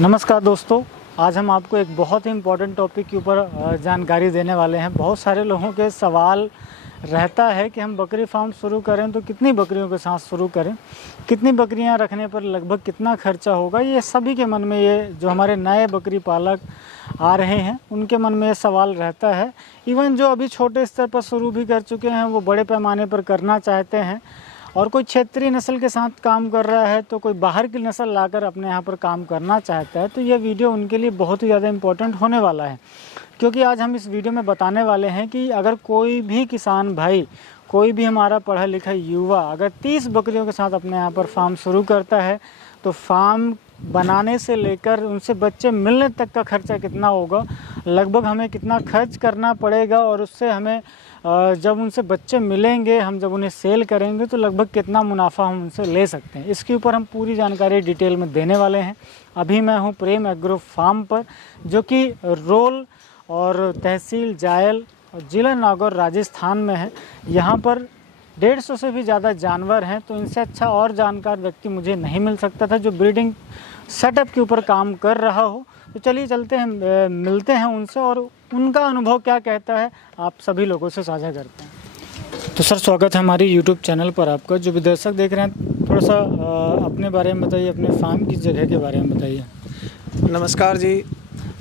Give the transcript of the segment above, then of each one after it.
नमस्कार दोस्तों, आज हम आपको एक बहुत ही इम्पोर्टेंट टॉपिक के ऊपर जानकारी देने वाले हैं। बहुत सारे लोगों के सवाल रहता है कि हम बकरी फार्म शुरू करें तो कितनी बकरियों के साथ शुरू करें, कितनी बकरियां रखने पर लगभग कितना खर्चा होगा। ये सभी के मन में, ये जो हमारे नए बकरी पालक आ रहे हैं उनके मन में ये सवाल रहता है। इवन जो अभी छोटे स्तर पर शुरू भी कर चुके हैं वो बड़े पैमाने पर करना चाहते हैं, और कोई क्षेत्रीय नस्ल के साथ काम कर रहा है तो कोई बाहर की नस्ल लाकर अपने यहाँ पर काम करना चाहता है। तो ये वीडियो उनके लिए बहुत ही ज़्यादा इम्पोर्टेंट होने वाला है, क्योंकि आज हम इस वीडियो में बताने वाले हैं कि अगर कोई भी किसान भाई, कोई भी हमारा पढ़ा लिखा युवा अगर 30 बकरियों के साथ अपने यहाँ पर फार्म शुरू करता है तो फार्म बनाने से लेकर उनसे बच्चे मिलने तक का खर्चा कितना होगा, लगभग हमें कितना खर्च करना पड़ेगा, और उससे हमें जब उनसे बच्चे मिलेंगे, हम जब उन्हें सेल करेंगे तो लगभग कितना मुनाफा हम उनसे ले सकते हैं, इसके ऊपर हम पूरी जानकारी डिटेल में देने वाले हैं। अभी मैं हूं प्रेम एग्रो फार्म पर, जो कि रोल और तहसील जायल और ज़िला नागौर राजस्थान में है। यहाँ पर 150 से भी ज़्यादा जानवर हैं, तो इनसे अच्छा और जानकार व्यक्ति मुझे नहीं मिल सकता था जो ब्रीडिंग सेटअप के ऊपर काम कर रहा हो। तो चलिए चलते हैं, मिलते हैं उनसे और उनका अनुभव क्या कहता है आप सभी लोगों से साझा करते हैं। तो सर, स्वागत है हमारी यूट्यूब चैनल पर आपका। जो भी दर्शक देख रहे हैं, थोड़ा सा अपने बारे में बताइए, अपने फार्म की जगह के बारे में बताइए। नमस्कार जी,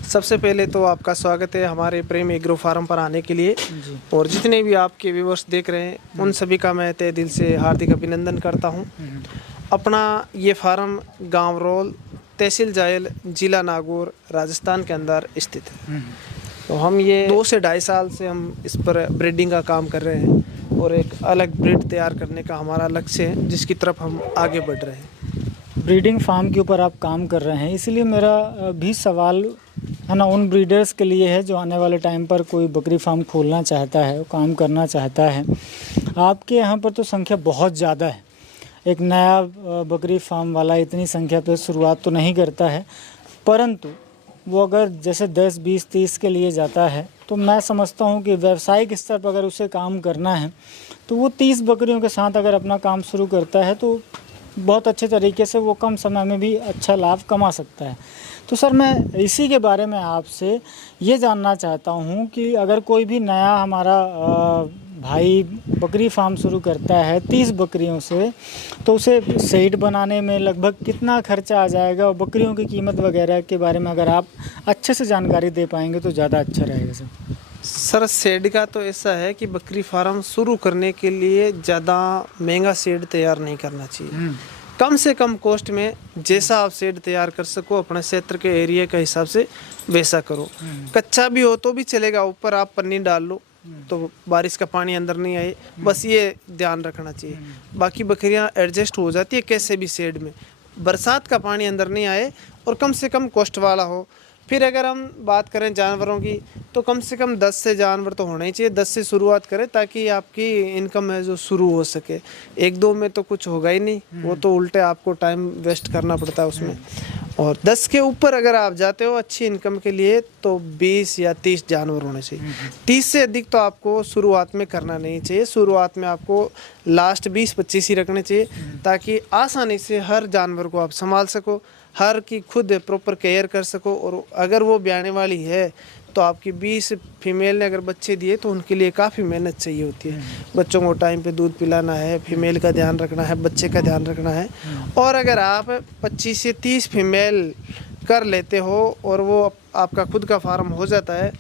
सबसे पहले तो आपका स्वागत है हमारे प्रेम एग्रो फार्म पर आने के लिए जी। और जितने भी आपके व्यूअर्स देख रहे हैं उन सभी का मैं तहे दिल से हार्दिक अभिनंदन करता हूं। अपना ये फार्म गांव रोल, तहसील जायल, जिला नागौर, राजस्थान के अंदर स्थित है। तो हम ये 2 से 2.5 साल से हम इस पर ब्रीडिंग का काम कर रहे हैं और एक अलग ब्रीड तैयार करने का हमारा लक्ष्य है, जिसकी तरफ हम आगे बढ़ रहे हैं। ब्रीडिंग फार्म के ऊपर आप काम कर रहे हैं, इसलिए मेरा भी सवाल है ना उन ब्रीडर्स के लिए है जो आने वाले टाइम पर कोई बकरी फार्म खोलना चाहता है, काम करना चाहता है। आपके यहाँ पर तो संख्या बहुत ज़्यादा है, एक नया बकरी फार्म वाला इतनी संख्या पे शुरुआत तो नहीं करता है, परंतु वो अगर जैसे 10, 20, 30 के लिए जाता है तो मैं समझता हूँ कि व्यावसायिक स्तर पर अगर उसे काम करना है तो वो 30 बकरियों के साथ अगर अपना काम शुरू करता है तो बहुत अच्छे तरीके से वो कम समय में भी अच्छा लाभ कमा सकता है। तो सर, मैं इसी के बारे में आपसे ये जानना चाहता हूँ कि अगर कोई भी नया हमारा भाई बकरी फार्म शुरू करता है 30 बकरियों से, तो उसे शेड बनाने में लगभग कितना खर्चा आ जाएगा, और बकरियों की कीमत वगैरह के बारे में अगर आप अच्छे से जानकारी दे पाएंगे तो ज़्यादा अच्छा रहेगा सर। शेड का तो ऐसा है कि बकरी फार्म शुरू करने के लिए ज़्यादा महंगा शेड तैयार नहीं करना चाहिए। कम से कम कॉस्ट में जैसा आप शेड तैयार कर सको अपने क्षेत्र के एरिया के हिसाब से वैसा करो। कच्चा भी हो तो भी चलेगा, ऊपर आप पन्नी डाल लो तो बारिश का पानी अंदर नहीं आए, बस ये ध्यान रखना चाहिए। बाकी बकरियां एडजस्ट हो जाती है कैसे भी शेड में, बरसात का पानी अंदर नहीं आए और कम से कम कॉस्ट वाला हो। फिर अगर हम बात करें जानवरों की तो कम से कम 10 से जानवर तो होने ही चाहिए। 10 से शुरुआत करें ताकि आपकी इनकम है जो शुरू हो सके। 1-2 में तो कुछ होगा ही नहीं, वो तो उल्टे आपको टाइम वेस्ट करना पड़ता है उसमें। और 10 के ऊपर अगर आप जाते हो अच्छी इनकम के लिए तो 20 या 30 जानवर होने चाहिए। 30 से अधिक तो आपको शुरुआत में करना नहीं चाहिए। शुरुआत में आपको लास्ट 20-25 ही रखने चाहिए ताकि आसानी से हर जानवर को आप संभाल सको, हर की खुद प्रॉपर केयर कर सको। और अगर वो ब्याने वाली है तो आपकी 20 फीमेल ने अगर बच्चे दिए तो उनके लिए काफ़ी मेहनत चाहिए होती है। बच्चों को टाइम पे दूध पिलाना है, फीमेल का ध्यान रखना है, बच्चे का ध्यान रखना है। और अगर आप 25 से 30 फीमेल कर लेते हो और वो आपका खुद का फार्म हो जाता है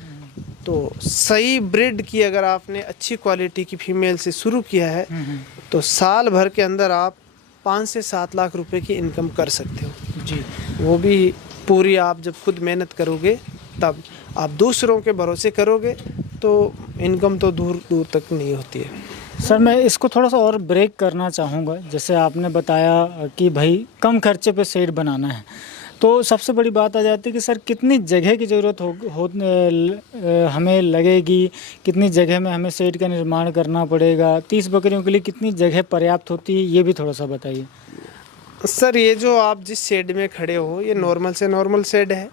तो सही ब्रीड की अगर आपने अच्छी क्वालिटी की फीमेल से शुरू किया है तो साल भर के अंदर आप 5 से 7 लाख रुपए की इनकम कर सकते हो जी। वो भी पूरी आप जब खुद मेहनत करोगे तब। आप दूसरों के भरोसे करोगे तो इनकम तो दूर दूर तक नहीं होती है। सर, मैं इसको थोड़ा सा और ब्रेक करना चाहूँगा। जैसे आपने बताया कि भाई कम खर्चे पे शेड बनाना है, तो सबसे बड़ी बात आ जाती है कि सर कितनी जगह की ज़रूरत हमें लगेगी, कितनी जगह में हमें शेड का निर्माण करना पड़ेगा, 30 बकरियों के लिए कितनी जगह पर्याप्त होती है, ये भी थोड़ा सा बताइए। सर, ये जो आप जिस शेड में खड़े हो ये नॉर्मल से नॉर्मल शेड है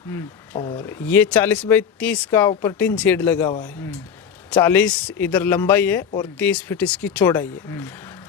और ये 40 बाई 30 का ऊपर टिन शेड लगा हुआ है। 40 इधर लंबाई है और 30 फीट इसकी चौड़ाई है।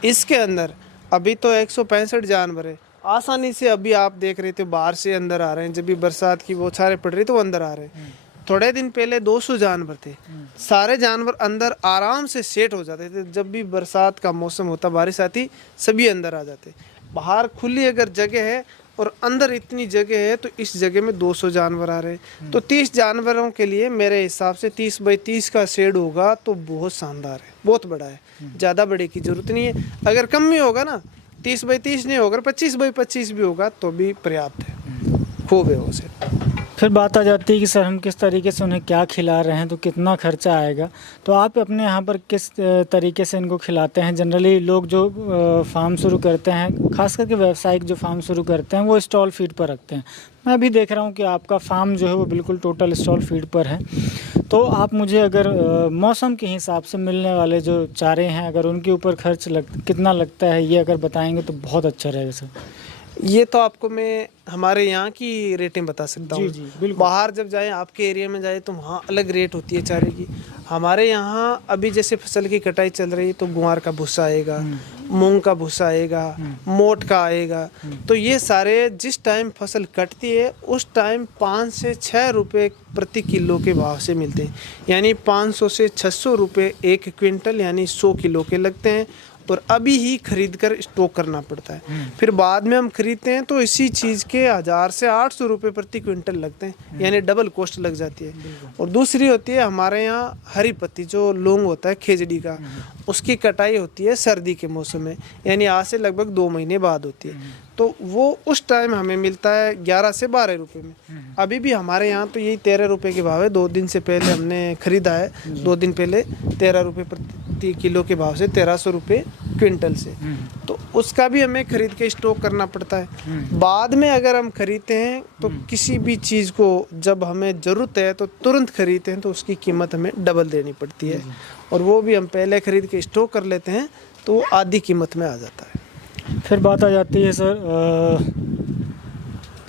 इसके अंदर अभी तो 165 जानवर है। आसानी से अभी आप देख रहे थे बाहर से अंदर आ रहे हैं, जब भी बरसात की बौछारें पड़ रही तो वो अंदर आ रहे हैं। थोड़े दिन पहले 200 जानवर थे, सारे जानवर अंदर आराम से सेट हो जाते थे। जब भी बरसात का मौसम होता, बारिश आती, सभी अंदर आ जाते। बाहर खुली अगर जगह है और अंदर इतनी जगह है तो इस जगह में 200 जानवर आ रहे हैं, तो 30 जानवरों के लिए मेरे हिसाब से 30 बाई 30 का शेड होगा तो बहुत शानदार है, बहुत बड़ा है। ज़्यादा बड़े की ज़रूरत नहीं है, अगर कम भी होगा ना, 30 बाई 30 नहीं होगा, 25 बाई 25 भी होगा तो भी पर्याप्त है, खूब है वो शेड। फिर बात आ जाती है कि सर हम किस तरीके से उन्हें क्या खिला रहे हैं, तो कितना खर्चा आएगा। तो आप अपने यहाँ पर किस तरीके से इनको खिलाते हैं? जनरली लोग जो फार्म शुरू करते हैं, खास करके व्यावसायिक जो फार्म शुरू करते हैं, वो स्टॉल फीड पर रखते हैं। मैं भी देख रहा हूँ कि आपका फार्म जो है वो बिल्कुल टोटल स्टॉल फीड पर है। तो आप मुझे अगर मौसम के हिसाब से मिलने वाले जो चारे हैं, अगर उनके ऊपर खर्च कितना लगता है, ये अगर बताएंगे तो बहुत अच्छा रहेगा सर। ये तो आपको मैं हमारे यहाँ की रेटें बता सकता हूँ। जी बिल्कुल। बाहर जब जाएं, आपके एरिया में जाए तो वहाँ अलग रेट होती है चारे की। हमारे यहाँ अभी जैसे फसल की कटाई चल रही है तो गुआर का भूसा आएगा, मूंग का भूसा आएगा, मोट का आएगा। तो ये सारे जिस टाइम फसल कटती है उस टाइम 5 से 6 रुपये प्रति किलो के भाव से मिलते हैं, यानी 500 से 600 रुपये 1 क्विंटल यानी 100 किलो के लगते हैं। और अभी ही खरीद कर स्टॉक करना पड़ता है। फिर बाद में हम खरीदते हैं तो इसी चीज़ के 1000 से 800 रुपये प्रति क्विंटल लगते हैं, यानी डबल कॉस्ट लग जाती है। और दूसरी होती है हमारे यहाँ हरी पत्ती, जो लौंग होता है खेजड़ी का, उसकी कटाई होती है सर्दी के मौसम में, यानी आज से लगभग 2 महीने बाद होती है। तो वो उस टाइम हमें मिलता है 11 से 12 रुपये में। अभी भी हमारे यहाँ तो यही 13 रुपये के भाव है। 2 दिन से पहले हमने खरीदा है, 2 दिन पहले 13 रुपये प्रति किलो के भाव से 1300 रुपये क्विंटल से। तो उसका भी हमें खरीद के स्टॉक करना पड़ता है। बाद में अगर हम खरीदते हैं तो किसी भी चीज़ को जब हमें ज़रूरत है तो तुरंत खरीदते हैं तो उसकी कीमत हमें डबल देनी पड़ती है, और वो भी हम पहले खरीद के स्टॉक कर लेते हैं तो वो आधी कीमत में आ जाता है। फिर बात आ जाती है सर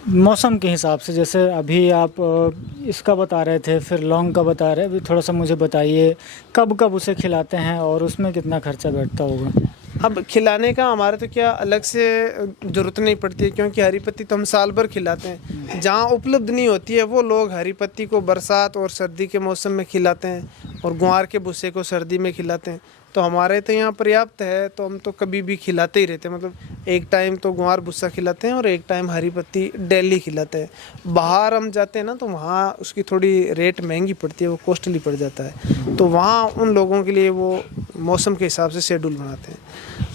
मौसम के हिसाब से, जैसे अभी आप इसका बता रहे थे, फिर लौंग का बता रहे हैं, अभी थोड़ा सा मुझे बताइए कब कब उसे खिलाते हैं और उसमें कितना खर्चा बैठता होगा? अब खिलाने का हमारे तो क्या अलग से ज़रूरत नहीं पड़ती है, क्योंकि हरी पत्ती तो हम साल भर खिलाते हैं। जहाँ उपलब्ध नहीं होती है वो लोग हरी पत्ती को बरसात और सर्दी के मौसम में खिलाते हैं और ग्वार के भूसे को सर्दी में खिलाते हैं। तो हमारे तो यहाँ पर्याप्त है, तो हम तो कभी भी खिलाते ही रहते हैं। मतलब एक टाइम तो ग्वार भूसा खिलाते हैं और एक टाइम हरी पत्ती डेली खिलाते हैं। बाहर हम जाते हैं ना तो वहाँ उसकी थोड़ी रेट महंगी पड़ती है, वो कॉस्टली पड़ जाता है, तो वहाँ उन लोगों के लिए वो मौसम के हिसाब से शेड्यूल बनाते हैं।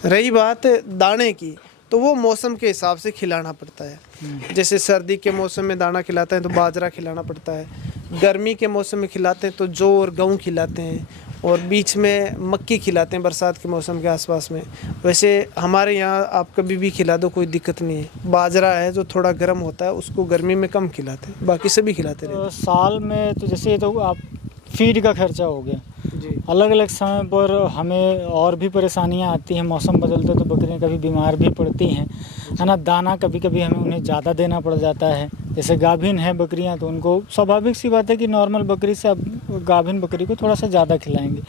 रही बात दाने की, तो वो मौसम के हिसाब से खिलाना पड़ता है। जैसे सर्दी के मौसम में दाना खिलाते हैं तो बाजरा खिलाना पड़ता है, गर्मी के मौसम में खिलाते हैं तो जौ और गेहूँ खिलाते हैं, और बीच में मक्की खिलाते हैं बरसात के मौसम के आसपास में। वैसे हमारे यहाँ आप कभी भी खिला दो, कोई दिक्कत नहीं है। बाजरा है जो थोड़ा गर्म होता है, उसको गर्मी में कम खिलाते हैं, बाकी सभी खिलाते रहते हैं। साल में तो जैसे तो आप फीड का खर्चा हो गया, जी। अलग अलग समय पर हमें और भी परेशानियां आती हैं, मौसम बदलते तो बकरियां कभी बीमार भी पड़ती हैं, है ना। दाना कभी कभी हमें उन्हें ज़्यादा देना पड़ जाता है। जैसे गाभिन है बकरियां तो उनको स्वाभाविक सी बात है कि नॉर्मल बकरी से अब गाभिन बकरी को थोड़ा सा ज़्यादा खिलाएंगे।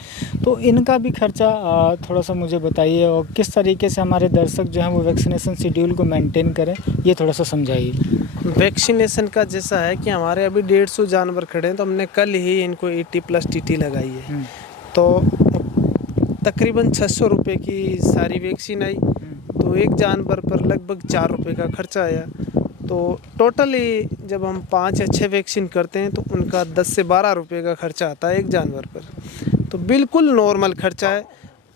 तो इनका भी खर्चा थोड़ा सा मुझे बताइए, और किस तरीके से हमारे दर्शक जो हैं वो वैक्सीनेशन शेड्यूल को मेंटेन करें, ये थोड़ा सा समझाइए। वैक्सीनेशन का जैसा है कि हमारे अभी 150 जानवर खड़े हैं, तो हमने कल ही इनको 80+ टीटी लगाई है। तो तकरीबन 600 रुपये की सारी वैक्सीन आई, तो एक जानवर पर लगभग 4 रुपये का खर्चा आया। तो टोटली जब हम 5 या 6 वैक्सीन करते हैं तो उनका 10 से 12 रुपये का खर्चा आता है एक जानवर पर। तो बिल्कुल नॉर्मल खर्चा है।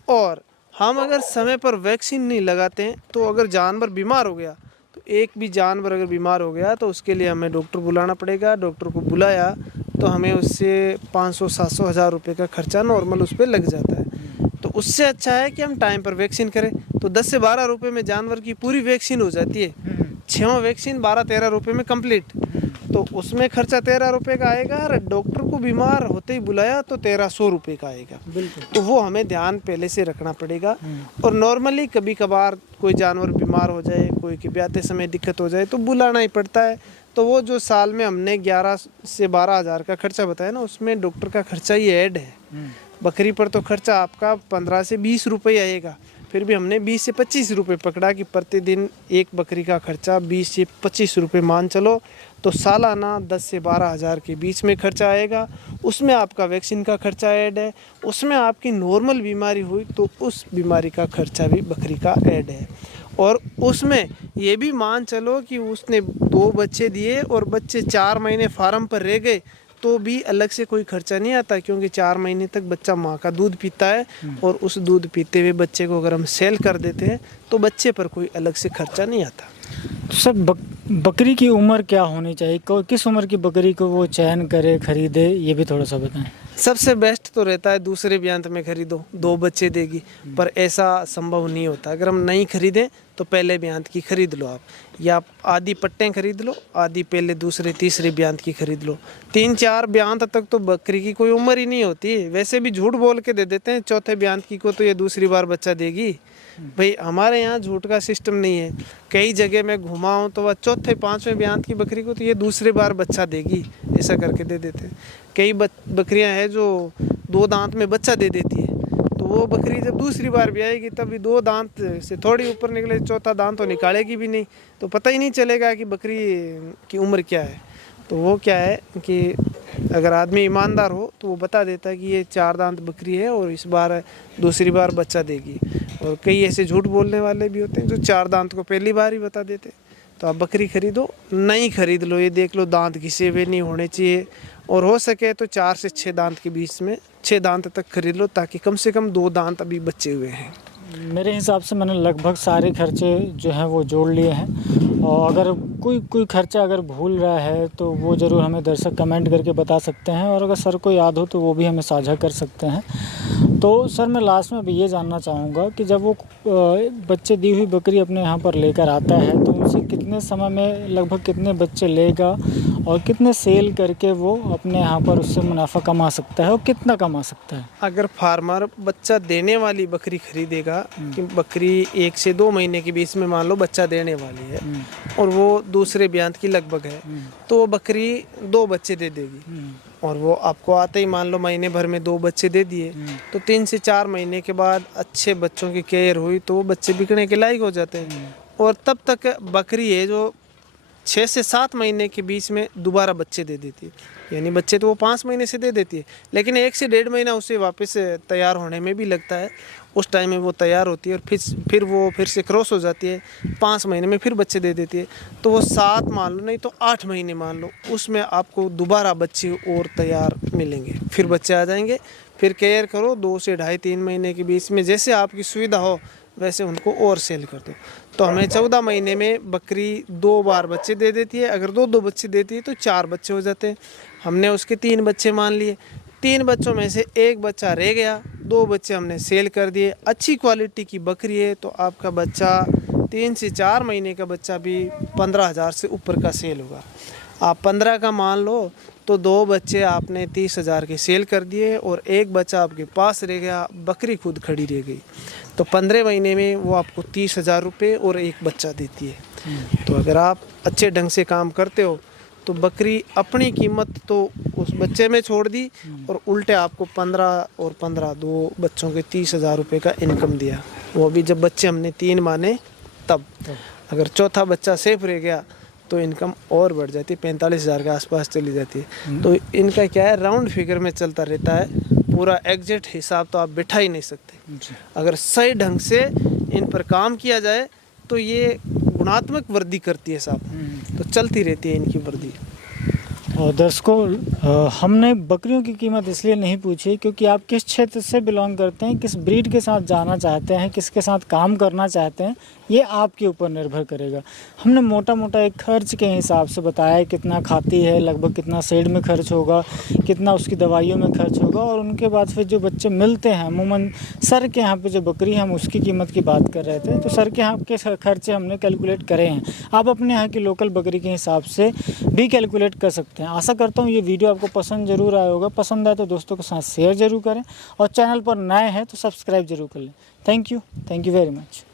और हम अगर समय पर वैक्सीन नहीं लगाते हैं तो अगर जानवर बीमार हो गया, तो एक भी जानवर अगर बीमार हो गया तो उसके लिए हमें डॉक्टर बुलाना पड़ेगा। डॉक्टर को बुलाया तो हमें उससे 500, 700, 1000 रुपये का खर्चा नॉर्मल उस पर लग जाता है। तो उससे अच्छा है कि हम टाइम पर वैक्सीन करें, तो 10 से 12 रुपये में जानवर की पूरी वैक्सीन हो जाती है। 6वां वैक्सीन 12-13 रुपये में कंप्लीट, तो उसमें खर्चा 13 रुपये का आएगा। और डॉक्टर को बीमार होते ही बुलाया तो 1300 रुपये का आएगा। बिल्कुल। तो वो हमें ध्यान पहले से रखना पड़ेगा। और नॉर्मली कभी कभार कोई जानवर बीमार हो जाए, कोई के ब्याते समय दिक्कत हो जाए तो बुलाना ही पड़ता है। तो वो जो साल में हमने 11 से 12 हज़ार का खर्चा बताया ना, उसमें डॉक्टर का खर्चा ही ऐड है। बकरी पर तो खर्चा आपका 15 से 20 रुपये आएगा, फिर भी हमने 20 से 25 रुपये पकड़ा कि प्रतिदिन एक बकरी का खर्चा 20 से 25 रुपये मान चलो, तो सालाना 10 से 12 हज़ार के बीच में खर्चा आएगा। उसमें आपका वैक्सीन का खर्चा ऐड है, उसमें आपकी नॉर्मल बीमारी हुई तो उस बीमारी का खर्चा भी बकरी का ऐड है, और उसमें ये भी मान चलो कि उसने 2 बच्चे दिए और बच्चे 4 महीने फार्म पर रह गए तो भी अलग से कोई खर्चा नहीं आता, क्योंकि 4 महीने तक बच्चा माँ का दूध पीता है, और उस दूध पीते हुए बच्चे को अगर हम सेल कर देते हैं तो बच्चे पर कोई अलग से खर्चा नहीं आता। तो सर बकरी की उम्र क्या होनी चाहिए, किस उम्र की बकरी को वो चयन करे, खरीदे, ये भी थोड़ा सा बताएं। सबसे बेस्ट तो रहता है दूसरे ब्यांत में खरीदो, 2 बच्चे देगी, पर ऐसा संभव नहीं होता। अगर हम नहीं खरीदें तो पहले ब्यांत की खरीद लो आप, या आधी पट्टें खरीद लो, आधी पहले दूसरे तीसरे ब्यांत की खरीद लो। 3-4 ब्यांत तक तो बकरी की कोई उम्र ही नहीं होती। वैसे भी झूठ बोल के दे देते हैं चौथे ब्यांत की को तो ये दूसरी बार बच्चा देगी। भाई हमारे यहाँ झूठ का सिस्टम नहीं है। कई जगह मैं घुमा हूँ तो वह चौथे 5वें ब्यांत की बकरी को तो ये दूसरी बार बच्चा देगी, ऐसा करके दे देते हैं। कई बकरियां हैं जो 2 दांत में बच्चा दे देती है, तो वो बकरी जब दूसरी बार भी आएगी तब भी 2 दांत से थोड़ी ऊपर निकले, चौथा दांत तो निकालेगी भी नहीं, तो पता ही नहीं चलेगा कि बकरी की उम्र क्या है। तो वो क्या है कि अगर आदमी ईमानदार हो तो वो बता देता है कि ये 4 दांत बकरी है और इस बार दूसरी बार बच्चा देगी। और कई ऐसे झूठ बोलने वाले भी होते हैं जो 4 दांत को पहली बार ही बता देते। तो आप बकरी खरीदो, नहीं खरीद लो, ये देख लो दांत घिसे हुए नहीं होने चाहिए, और हो सके तो 4 से 6 दांत के बीच में 6 दांत तक खरीद लो, ताकि कम से कम 2 दांत अभी बचे हुए हैं। मेरे हिसाब से मैंने लगभग सारे खर्चे जो हैं वो जोड़ लिए हैं, और अगर कोई खर्चा अगर भूल रहा है तो वो ज़रूर हमें दर्शक कमेंट करके बता सकते हैं, और अगर सर को याद हो तो वो भी हमें साझा कर सकते हैं। तो सर मैं लास्ट में भी ये जानना चाहूँगा कि जब वो बच्चे दी हुई बकरी अपने यहाँ पर लेकर आता है तो उनसे कितने समय में लगभग कितने बच्चे लेगा, और कितने सेल करके वो अपने यहाँ पर उससे मुनाफा कमा सकता है, और कितना कमा सकता है। अगर फार्मर बच्चा देने वाली बकरी खरीदेगा कि बकरी 1 से 2 महीने के बीच में मान लो बच्चा देने वाली है और वो दूसरे ब्यांत की लगभग है, तो वो बकरी 2 बच्चे दे देगी, और वो आपको आते ही मान लो महीने भर में 2 बच्चे दे दिए, तो 3 से 4 महीने के बाद अच्छे बच्चों की केयर हुई तो वो बच्चे बिकने के लायक हो जाते हैं। और तब तक बकरी है जो 6 से 7 महीने के बीच में दोबारा बच्चे दे देती है, यानी बच्चे तो वो 5 महीने से दे देती है, लेकिन 1 से 1.5 महीना उसे वापस तैयार होने में भी लगता है। उस टाइम में वो तैयार होती है और फिर वो फिर से क्रॉस हो जाती है, 5 महीने में फिर बच्चे दे देती है, तो वो 7 मान लो, नहीं तो 8 महीने मान लो, उसमें आपको दोबारा बच्चे और तैयार मिलेंगे, फिर बच्चे आ जाएंगे। फिर केयर करो 2 से 2.5-3 महीने के बीच में, जैसे आपकी सुविधा हो वैसे उनको और सेल कर दो। तो हमें 14 महीने में बकरी 2 बार बच्चे दे देती है। अगर 2-2 बच्चे देती है तो 4 बच्चे हो जाते हैं। हमने उसके 3 बच्चे मान लिए, 3 बच्चों में से 1 बच्चा रह गया, 2 बच्चे हमने सेल कर दिए। अच्छी क्वालिटी की बकरी है तो आपका बच्चा 3 से 4 महीने का बच्चा भी 15,000 से ऊपर का सेल होगा। आप 15 का मान लो तो 2 बच्चे आपने 30,000 के सेल कर दिए और 1 बच्चा आपके पास रह गया, बकरी खुद खड़ी रह गई, तो 15 महीने में वो आपको 30,000 रुपये और 1 बच्चा देती है। तो अगर आप अच्छे ढंग से काम करते हो तो बकरी अपनी कीमत तो उस बच्चे में छोड़ दी और उल्टे आपको 15 और 15 2 बच्चों के 30,000 रुपये का इनकम दिया, वो भी जब बच्चे हमने 3 माने तब। अगर चौथा बच्चा सेफ रह गया तो इनकम और बढ़ जाती है, 45,000 के आसपास चली जाती है। तो इनका क्या है, राउंड फिगर में चलता रहता है, पूरा एग्जैक्ट हिसाब तो आप बिठा ही नहीं सकते। अगर सही ढंग से इन पर काम किया जाए तो ये गुणात्मक वृद्धि करती है साहब, तो चलती रहती है इनकी वृद्धि। और दर्शकों, हमने बकरियों की कीमत इसलिए नहीं पूछी क्योंकि आप किस क्षेत्र से बिलोंग करते हैं, किस ब्रीड के साथ जाना चाहते हैं, किसके साथ काम करना चाहते हैं, ये आपके ऊपर निर्भर करेगा। हमने मोटा मोटा एक खर्च के हिसाब से बताया कितना खाती है, लगभग कितना शेड में खर्च होगा, कितना उसकी दवाइयों में खर्च होगा, और उनके बाद फिर जो बच्चे मिलते हैं, अमूमन सर के यहाँ पे जो बकरी हम उसकी कीमत की बात कर रहे थे, तो सर के यहाँ के खर्चे हमने कैलकुलेट करे हैं। आप अपने यहाँ की लोकल बकरी के हिसाब से भी कैलकुलेट कर सकते हैं। आशा करता हूँ ये वीडियो आपको पसंद जरूर आया होगा। पसंद आए तो दोस्तों के साथ शेयर जरूर करें, और चैनल पर नए हैं तो सब्सक्राइब जरूर कर लें। Thank you very much.